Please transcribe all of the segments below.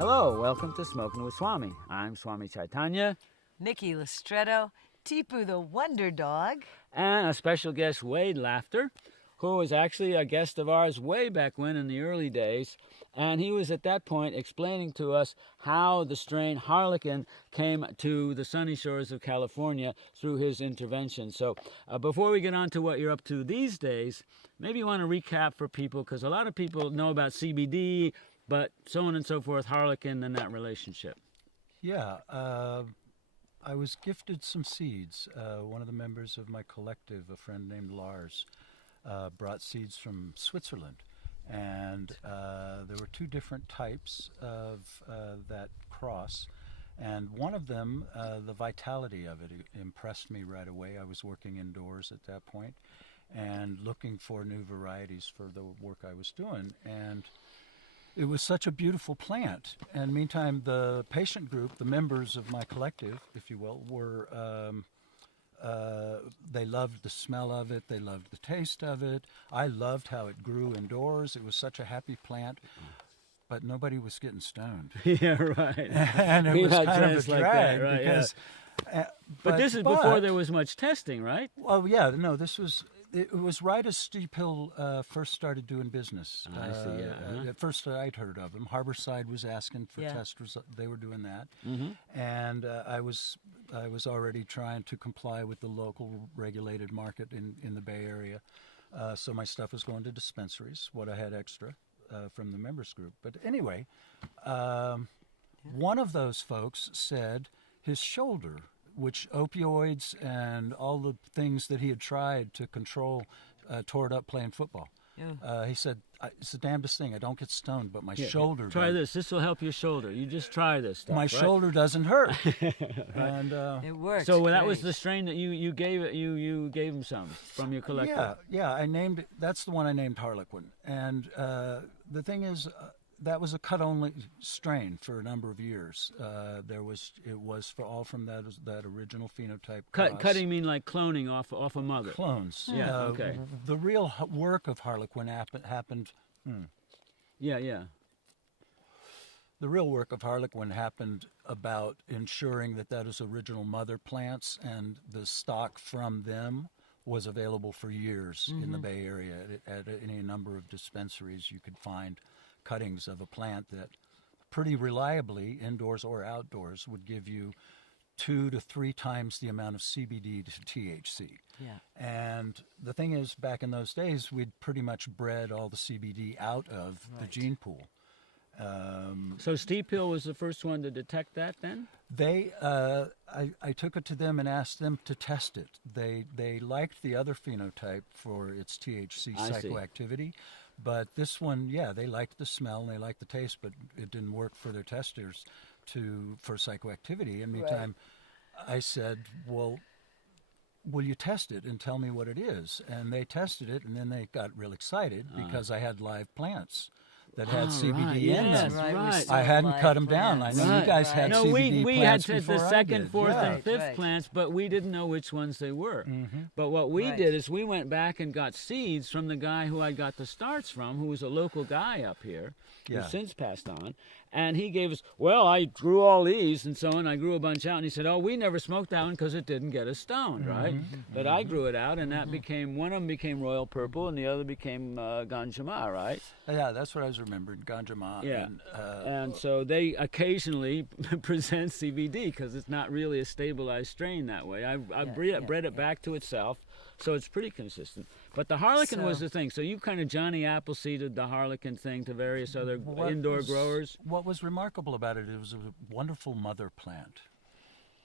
Hello, welcome to Smokin' with Swami. I'm Swami Chaitanya. Nikki Listretto, Tipu the Wonder Dog. And a special guest, Wade Laughter, who was actually a guest of ours way back when in the early days. And he was at that point explaining to us how the strain Harlequin came to the sunny shores of California through his intervention. So before we get on to what you're up to these days, maybe you want to recap for people, because a lot of people know about CBD, but so on and so forth, Harlequin and that relationship. Yeah, I was gifted some seeds. One of the members of my collective, a friend named Lars, brought seeds from Switzerland. And there were two different types of that cross. And one of them, the vitality of it impressed me right away. I was working indoors at that point and looking for new varieties for the work I was doing. And it was such a beautiful plant. And meantime, the patient group, the members of my collective, if you will, were, they loved the smell of it. They loved the taste of it. I loved how it grew indoors. It was such a happy plant. But nobody was getting stoned. Yeah, right. And it was kind of a drag, like that, right, because... yeah. But this is before there was much testing, right? Well, yeah, no, it was right as Steep Hill first started doing business. I see, yeah. At first I'd heard of them. Harborside was asking for testers. They were doing that. And I was already trying to comply with the local regulated market in the Bay Area. So my stuff was going to dispensaries, what I had extra from the members group. But anyway, one of those folks said his shoulder, which opioids and all the things that he had tried to control tore it up playing football. Yeah. He said, it's the damnedest thing. I don't get stoned, but my shoulder Try does. this. This will help your shoulder. You just try this stuff, My right? shoulder doesn't hurt. Right. And It works. so great. that was the strain that you gave him some from your collective. Yeah. I named it. That's the one I named Harlequin. And the thing is, that was a cut-only strain for a number of years. It was all from that original phenotype. Cutting mean like cloning off a mother. Clones. Yeah. Okay. The real work of Harlequin happened. Yeah. The real work of Harlequin happened about ensuring that is original mother plants, and the stock from them was available for years in the Bay Area. At any number of dispensaries, you could find cuttings of a plant that pretty reliably, indoors or outdoors, would give you 2 to 3 times the amount of CBD to THC. Yeah. And the thing is, back in those days, we'd pretty much bred all the CBD out of the gene pool. So Steep Hill was the first one to detect that then? I took it to them and asked them to test it. They liked the other phenotype for its THC psychoactivity. But this one, they liked the smell and they liked the taste, but it didn't work for their testers for psychoactivity. And meantime, I said, well, will you test it and tell me what it is? And they tested it, and then they got real excited because I had live plants that had CBD in them. Right. I hadn't cut them down. I know you guys had CBD we plants had before the I second, did. fourth, Yeah. and fifth plants, but we didn't know which ones they were. Mm-hmm. But what we did is we went back and got seeds from the guy who I got the starts from, who was a local guy up here, who's since passed on. And he gave us, I grew all these and so on. I grew a bunch out. And he said, we never smoked that one because it didn't get us stoned, right? But I grew it out, and that became, one of them became Royal Purple, and the other became Ganjama, right? Yeah, that's what I was remembering, Ganjama. Yeah, and so they occasionally present CBD because it's not really a stabilized strain that way. I bred it back to itself, so it's pretty consistent. But the Harlequin was the thing. So you kind of Johnny Appleseeded the Harlequin thing to various other indoor growers. What was remarkable about it was a wonderful mother plant.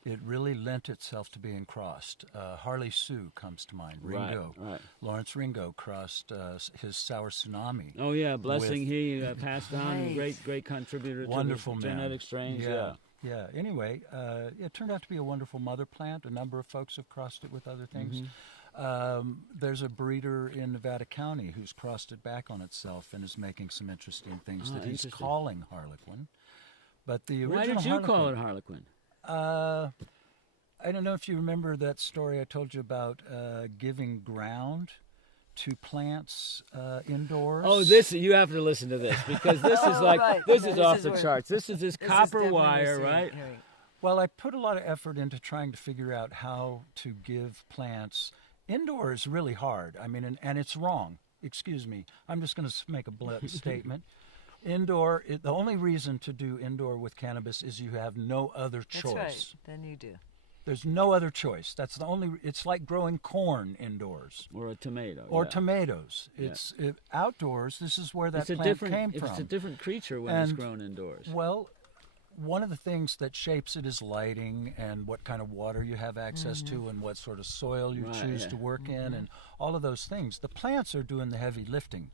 It really lent itself to being crossed. Harley Sue comes to mind. Ringo. Right. Lawrence Ringo crossed his Sour Tsunami. Oh, yeah. Blessing he passed on. Great contributor wonderful to the genetic strains. Yeah. Anyway, it turned out to be a wonderful mother plant. A number of folks have crossed it with other things. There's a breeder in Nevada County who's crossed it back on itself and is making some interesting things that he's calling Harlequin. But the original Why did you call it Harlequin? I don't know if you remember that story I told you about giving ground to plants indoors. Oh, you have to listen to this because this is like right. this No, is this off is the where- charts. This is this This is copper definitely wire, a right? hearing. Well, I put a lot of effort into trying to figure out how to give plants indoor is really hard. I mean, and it's wrong. Excuse me. I'm just going to make a blunt statement. Indoor, the only reason to do indoor with cannabis is you have no other choice. That's right. Then you do. There's no other choice. That's the only. It's like growing corn indoors Or a tomato. or yeah. tomatoes. It's outdoors. This is where that It's a plant different. came from. It's a different creature when it's And, grown indoors. Well, one of the things that shapes it is lighting and what kind of water you have access to and what sort of soil you Right, choose yeah. to work in and all of those things. The plants are doing the heavy lifting.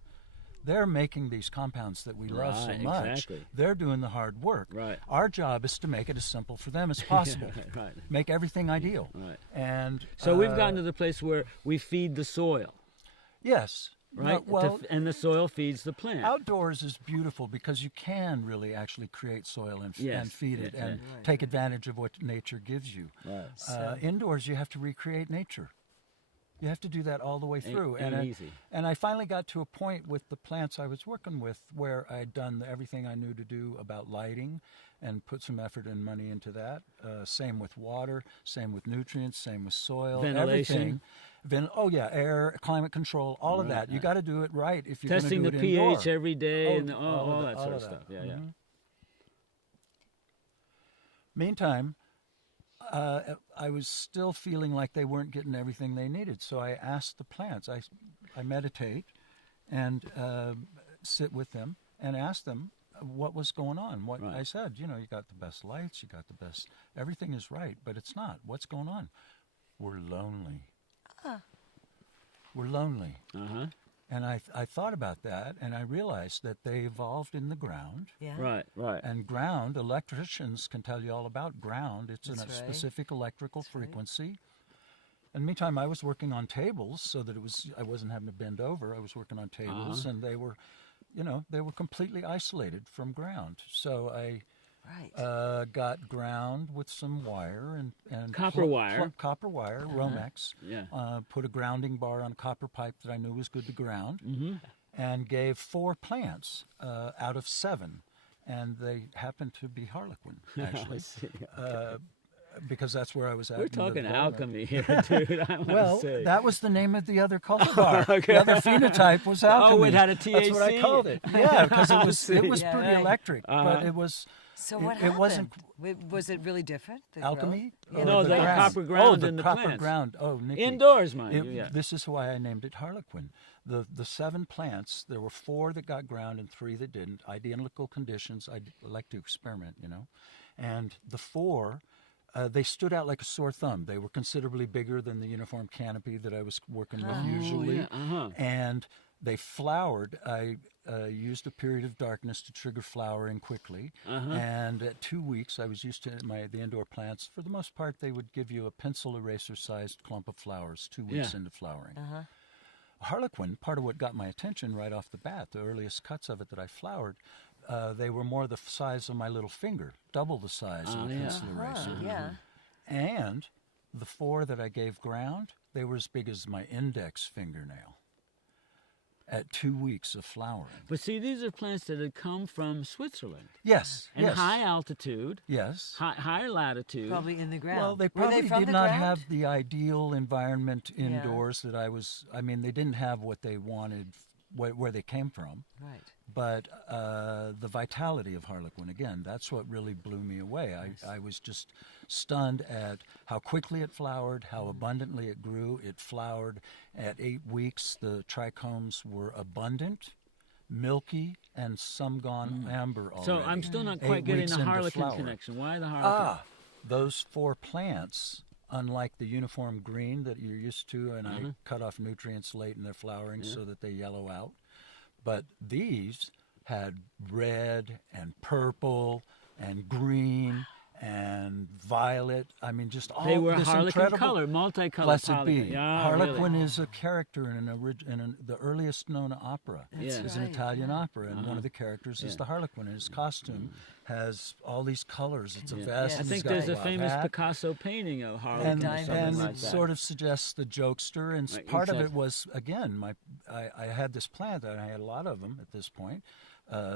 They're making these compounds that we love so Right, much. exactly. They're doing the hard work. Right. Our job is to make it as simple for them as possible. Right. Make everything ideal. Right. And So we've gotten to the place where we feed the soil, yes. right? Well, And the soil feeds the plant. outdoors is beautiful because you can really actually create soil and, Yes, and feed it yeah, and yeah. take advantage of what nature gives you. Right. Indoors, you have to recreate nature. You have to do that all the way through. Ain't and easy. And I finally got to a point with the plants I was working with where I'd done everything I knew to do about lighting and put some effort and money into that. Same with water, same with nutrients, same with soil, Ventilation. everything. Air, climate control, all of Right, that. You right. got to do it right if you're going to Testing do the it pH indoor. every day Oh, and all that sort of that. stuff. Yeah, yeah. Mhm. Meantime, I was still feeling like they weren't getting everything they needed. So I asked the plants. I meditate and sit with them and ask them what was going on. What Right. I said, you got the best lights, you got the best, everything is right, but it's not. What's going on? We're lonely. We're lonely. Uh-huh. And I thought about that, and I realized that they evolved in the ground. Yeah. Right, right. And ground, electricians can tell you all about ground. It's in a That's right. specific electrical That's right. frequency. And meantime, I was working on tables so that I wasn't having to bend over. I was working on tables, and they were, they were completely isolated from ground. So I Right. got ground with some wire and Copper wire. copper wire, Romex. Yeah. Put a grounding bar on a copper pipe that I knew was good to ground, Mm-hmm. and gave 4 plants out of 7, and they happened to be Harlequin I actually, see. because that's where I was at. We're in the talking development. alchemy here, dude. I want Well, to say. that was the name of the other cultivar. Okay. The other phenotype was alchemy. Oh, it had a That's what I THC? called it. Yeah, because it was Yeah, pretty right. electric, Uh-huh. but it was. So it, what it happened? wasn't Was it really different? the alchemy. growth? or No, the ground? copper ground Oh, in the copper plants. ground. Oh, Nikki. Indoors, mind you, yeah. This is why I named it Harlequin. The 7 plants, there were 4 that got ground and 3 that didn't. Identical conditions. I like to experiment, And the 4, they stood out like a sore thumb. They were considerably bigger than the uniform canopy that I was working with usually. yeah, uh-huh. And they flowered. I used a period of darkness to trigger flowering quickly. Uh-huh. And at 2 weeks, I was used to the indoor plants. For the most part, they would give you a pencil eraser-sized clump of flowers 2 weeks Yeah. into flowering. Uh-huh. Harlequin, part of what got my attention right off the bat, the earliest cuts of it that I flowered, they were more the size of my little finger, double the size of a yeah. pencil eraser. Yeah. And the 4 that I gave ground, they were as big as my index fingernail at 2 weeks of flowering. But see, these are plants that had come from Switzerland. Yes, And yes. high altitude, Yes. higher latitude. Probably in the ground. Well, they Were probably from did the not ground? have the ideal environment Yeah. indoors that they didn't have what they wanted, where they came from. Right. But the vitality of Harlequin, again, that's what really blew me away. I was just stunned at how quickly it flowered, how abundantly it grew. It flowered at 8 weeks. The trichomes were abundant, milky, and some gone amber already. So I'm still not 8 quite getting weeks the into Harlequin flower. connection. Why the Harlequin? Those 4 plants, unlike the uniform green that you're used to, and I cut off nutrients late in their flowering so that they yellow out. But these had red and purple and green and violet. I mean, just all They were this Harlequin incredible color, multicolored Blessed Harlequin. be. Yeah, Harlequin really. is a character in the earliest known opera. That's It's an right, Italian opera, and one Uh-huh. of the characters is Yeah. the Harlequin, and his costume has all these colors. It's a Yeah. vest. Yeah, I and think he's got there's a wild famous hat. Picasso painting of Harlequin and, or something and like it that. sort of suggests the jokester, and Right, part of it exactly. was, again, I had this plant, and I had a lot of them at this point,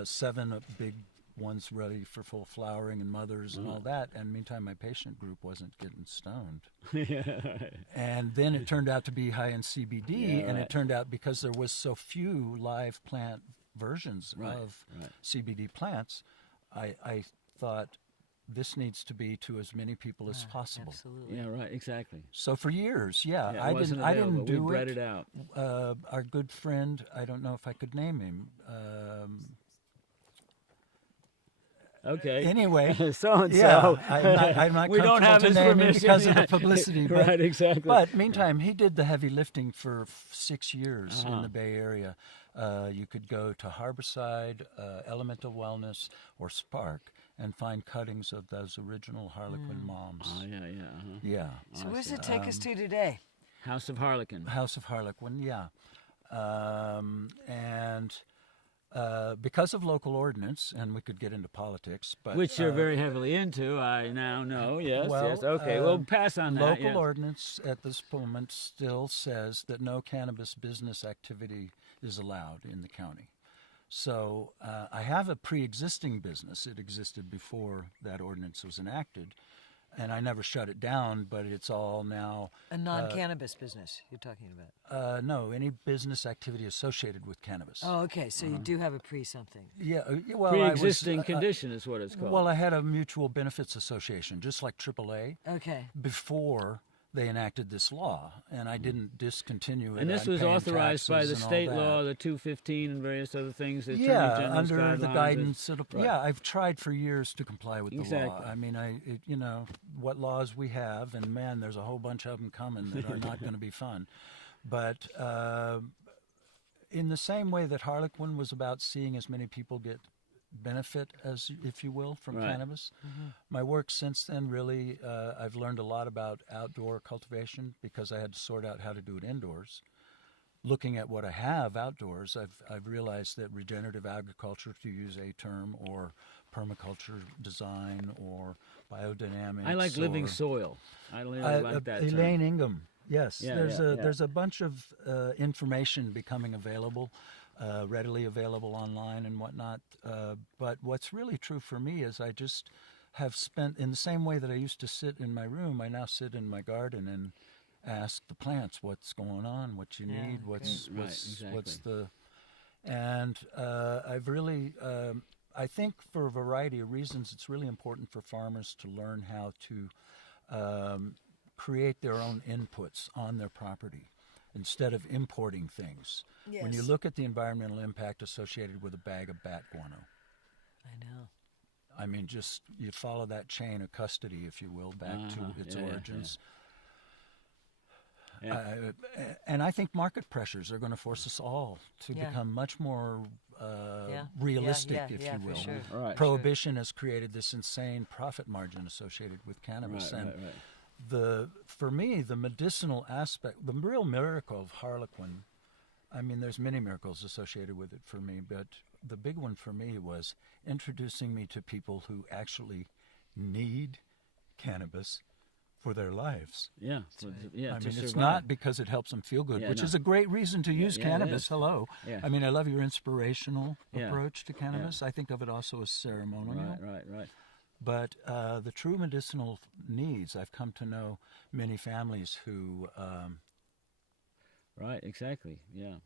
7 big ones ready for full flowering and mothers and all that, and meantime my patient group wasn't getting stoned. And then it turned out to be high in CBD, Yeah, and right. it turned out because there was so few live plant versions Right, of right. CBD plants, I thought this needs to be to as many people as possible. Absolutely. Yeah, right, exactly. So for years, Yeah, it I wasn't didn't available. do We bred it. it out. Our good friend, I don't know if I could name him. Okay. Anyway, so and yeah, so. I'm not We don't comfortable have to his name him permission. because of the Yeah. publicity. Right, exactly. But meantime, he did the heavy lifting for 6 years Uh-huh. in the Bay Area. You could go to Harborside, Elemental Wellness, or Spark and find cuttings of those original Harlequin moms. Oh, yeah, yeah. Uh-huh. Yeah. So where's it take us to today? House of Harlequin. House of Harlequin, yeah. And because of local ordinance, and we could get into politics, but Which you're very heavily into, I now know. Yes, well, yes. Okay, we'll pass on that. local yes. ordinance at this moment still says that no cannabis business activity is allowed in the county. So I have a pre-existing business. It existed before that ordinance was enacted, and I never shut it down, but it's all now... A non-cannabis business you're talking about. no, any business activity associated with cannabis. Oh, okay. So you do have a pre-something. Yeah, well, Pre-existing condition is what it's called. Well, I had a mutual benefits association, just like AAA, Okay. before they enacted this law, and I didn't discontinue it. and this I'm was paying authorized by the taxes and all state that. law, the 215 and various other things. The Attorney Yeah, General's under the guidelines. guidance. Right. Yeah, I've tried for years to comply with the law. Exactly. I mean, you know, what laws we have, and man, there's a whole bunch of them coming that are not going to be fun. But in the same way that Harlequin was about seeing as many people get benefit, as if you will, from Right. cannabis, my work since then really, I've learned a lot about outdoor cultivation because I had to sort out how to do it indoors. Looking at what I have outdoors, I've realized that regenerative agriculture, to use a term, or permaculture design, or biodynamics. I like living or, soil. I really like that term. Elaine Ingham. Yes, Yeah, there's a bunch of information becoming available, readily available online and whatnot. But what's really true for me is I just have spent, in the same way that I used to sit in my room, I now sit in my garden and ask the plants what's going on, what you Yeah, need, what's great. Right, what's exactly. the, and I've really. I think for a variety of reasons, it's really important for farmers to learn how to create their own inputs on their property instead of importing things. When you Yes. look at the environmental impact associated with a bag of bat guano, I know. I mean, just you follow that chain of custody, if you will, back Uh-huh. to its Yeah, yeah, origins. Yeah. And I think market pressures are going to force us all to Yeah. become much more Yeah. realistic, Yeah, if yeah, you for will. sure. All right. Prohibition has created this insane profit margin associated with cannabis, Right, and right, right. for me, the medicinal aspect, the real miracle of Harlequin, I mean, there's many miracles associated with it for me, but the big one for me was introducing me to people who actually need cannabis for their lives. Yeah. Yeah. I to mean, it's survive. not because it helps them feel good, Yeah, which no. is a great reason to use yeah, it cannabis. is. Hello. Yeah. I mean, I love your inspirational Yeah. approach to cannabis. I think of it also as ceremonial. Right. But the true medicinal needs, I've come to know many families who Right. Exactly. Yeah.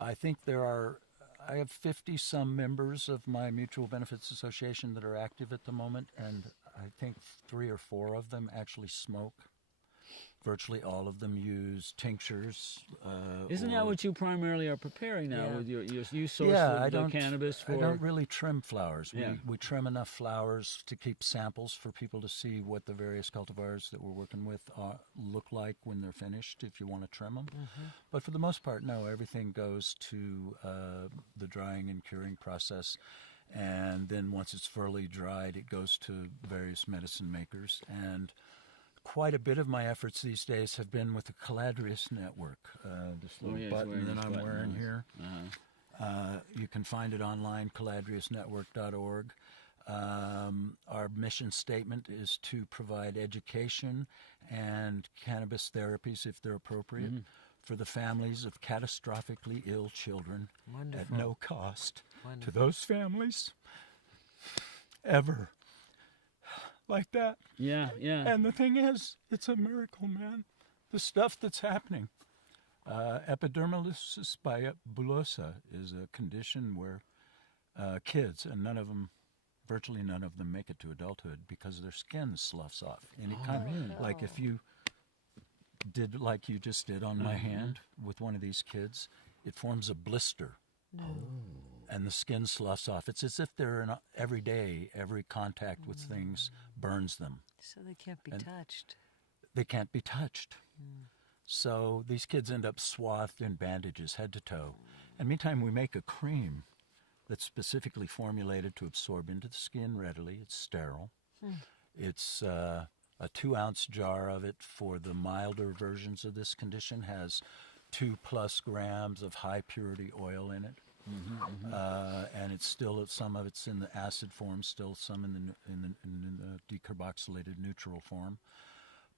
I think I have 50-some members of my Mutual Benefits Association that are active at the moment, and I think 3 or 4 of them actually smoke. Virtually all of them use tinctures. Isn't that or- what you primarily are preparing now Yeah. with you source Yeah, the cannabis for? I don't really trim flowers. Yeah. We trim enough flowers to keep samples for people to see what the various cultivars that we're working with look like when they're finished, if you want to trim them. But for the most part, no, everything goes to the drying and curing process. And then once it's fully dried, it goes to various medicine makers. And quite a bit of my efforts these days have been with the Calandria network. This little button that I'm wearing here. You can find it online, calandriasnetwork.org. Our mission statement is to provide education and cannabis therapies, if they're appropriate, for the families of catastrophically ill children at no cost to those families ever. Like that. Yeah. And the thing is, it's a miracle, man. The stuff that's happening. Epidermolysis bullosa is a condition where kids, and virtually none of them make it to adulthood because their skin sloughs off. Like if you did like you just did on my hand with one of these kids, it forms a blister. And the skin sloughs off. It's as if they're every contact with things burns them. So they can't be touched. They can't be touched. So these kids end up swathed in bandages head to toe. And meantime, we make a cream that's specifically formulated to absorb into the skin readily. It's sterile. It's a 2-ounce jar of it for the milder versions of this condition has 2+ grams of high purity oil in it. And it's still, some of it's in the acid form, still some in the decarboxylated neutral form.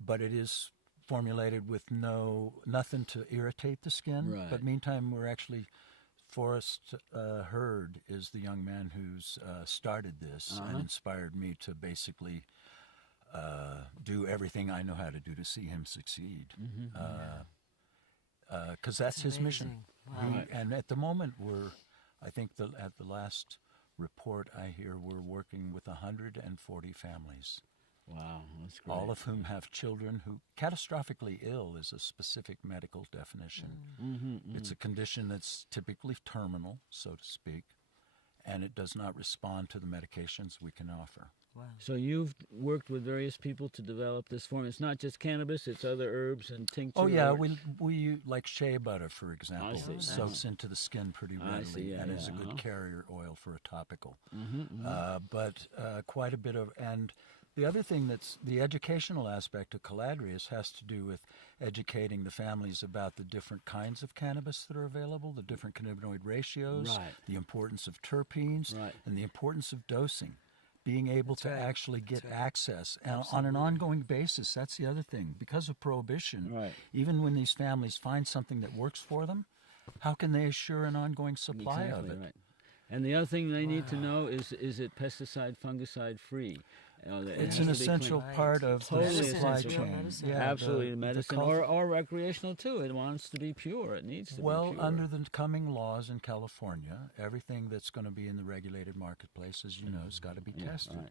But it is formulated with nothing to irritate the skin. Right. But meantime, we're actually, Forrest Hurd is the young man who's started this and inspired me to basically do everything I know how to do to see him succeed. Because that's his mission. Wow. And at the moment, I think at the last report I hear, we're working with 140 families. Wow, that's great. All of whom have children who catastrophically ill is a specific medical definition. It's a condition that's typically terminal, so to speak, and it does not respond to the medications we can offer. Wow. So you've worked with various people to develop this form. It's not just cannabis; it's other herbs and tincture. Oh yeah, we like shea butter, for example, soaks into the skin pretty readily and is a good carrier oil for a topical. But quite a bit of, and the other thing that's the educational aspect of Calandria has to do with educating the families about the different kinds of cannabis that are available, the different cannabinoid ratios, the importance of terpenes, and the importance of dosing. Being able to actually get access and on an ongoing basis. That's the other thing. Because of prohibition, even when these families find something that works for them, how can they assure an ongoing supply of it? Right. And the other thing they need to know is it pesticide, fungicide free? It's an essential part of the supply chain. Yeah, absolutely, medicine or recreational too. It wants to be pure. It needs to be pure. Well, under the coming laws in California, everything that's going to be in the regulated marketplace, as you know, has got to be tested.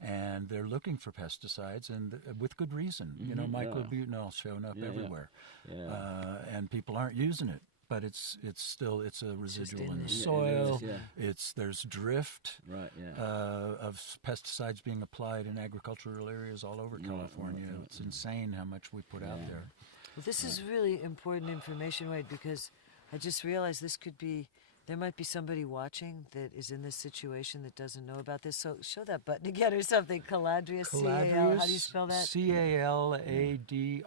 And they're looking for pesticides, and with good reason. You know, microbutanol showing up everywhere, and people aren't using it. But it's a residual in the soil. There's drift of pesticides being applied in agricultural areas all over California. It's insane how much we put out there. Well, this is really important information, Wade, because I just realized there might be somebody watching that is in this situation that doesn't know about this. So show that button again or something. Calandria, C-A-L, how do you spell that? Caladrius,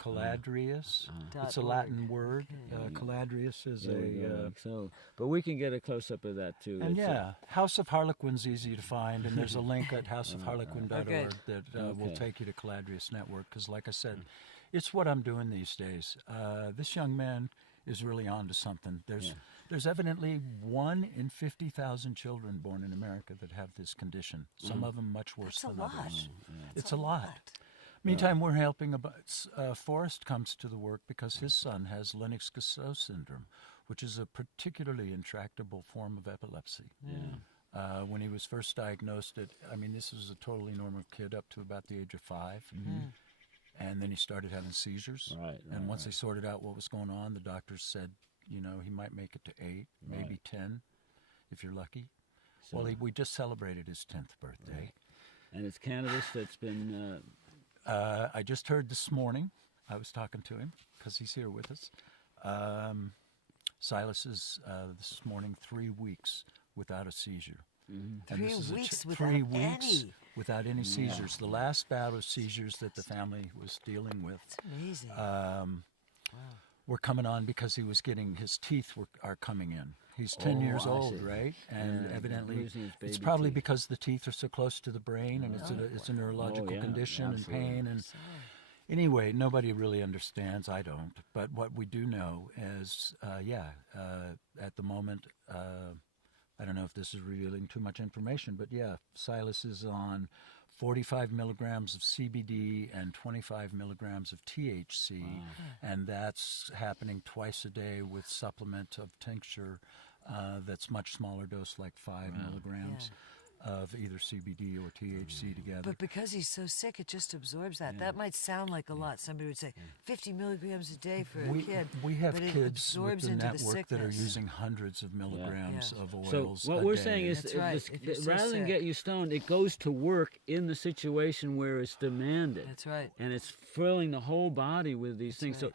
Caladrius. It's a Latin word. Caladrius is but we can get a close-up of that too. And House of Harlequin's easy to find, and there's a link at houseofharlequin.org that will take you to Calandria's network, because like I said, it's what I'm doing these days. This young man is really on to something. There's evidently 1 in 50,000 children born in America that have this condition. Some of them much worse than others. It's a lot. Meantime, we're helping Forrest comes to the work because his son has Lennox-Gastaut syndrome, which is a particularly intractable form of epilepsy. When he was first diagnosed, this was a totally normal kid up to about the age of 5. And then he started having seizures. And once they sorted out what was going on, the doctors said, he might make it to 8, maybe 10, if you're lucky. So, we just celebrated his 10th birthday. And it's cannabis that's been... I just heard this morning, I was talking to him, because he's here with us. Silas is, this morning, 3 weeks without a seizure. And 3 this is weeks 3 without weeks any. without any seizures. The last bout of seizures that the family was dealing with It's amazing. were coming on because he was getting, his teeth are coming in. He's 10 years I old, see. right? And Yeah, evidently, losing his it's baby probably teeth. because the teeth are so close to the brain, and it's a neurological yeah, condition absolutely. and pain. And anyway, nobody really understands. I don't. But what we do know is, at the moment, I don't know if this is revealing too much information, but yeah, Silas is on 45 milligrams of CBD and 25 milligrams of THC, and that's happening twice a day with supplement of tincture that's much smaller dose, like 5 milligrams of either CBD or THC together. But because he's so sick, it just absorbs that. That might sound like a lot. Somebody would say 50 milligrams a day for a kid. We have but it kids with absorbs the into network that are sickness. using hundreds of milligrams of So oils what a we're day. saying is, That's right. If you're so rather than sick. get you stoned, it goes to work in the situation where it's demanded. That's right. And it's filling the whole body with these things. So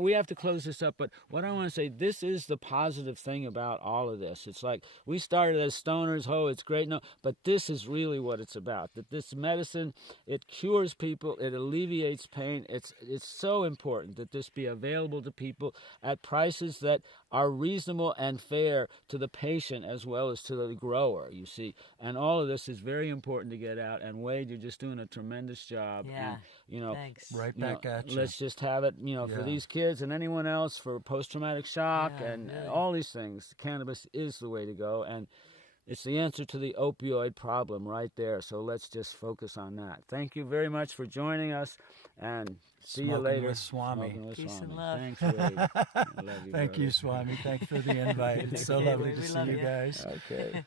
we have to close this up, but what I want to say, this is the positive thing about all of this. It's like we started as stoners, it's great, no, but this is really what it's about. That this medicine, it cures people, it alleviates pain. It's so important that this be available to people at prices that are reasonable and fair to the patient as well as to the grower, you see. And all of this is very important to get out. And Wade, you're just doing a tremendous job. Yeah. And, Thanks. Right back at you. let's just have it, for these kids and anyone else for post-traumatic shock and all these things. Cannabis is the way to go, and it's the answer to the opioid problem right there. So let's just focus on that. Thank you very much for joining us, and see you Smoking later. with Swami. Smoking with Peace and Swami. love. Thanks, Wade. I love you, Thank you, brother. Swami. Thanks for the invite. It's so Okay, lovely we to see love you you. guys. Okay.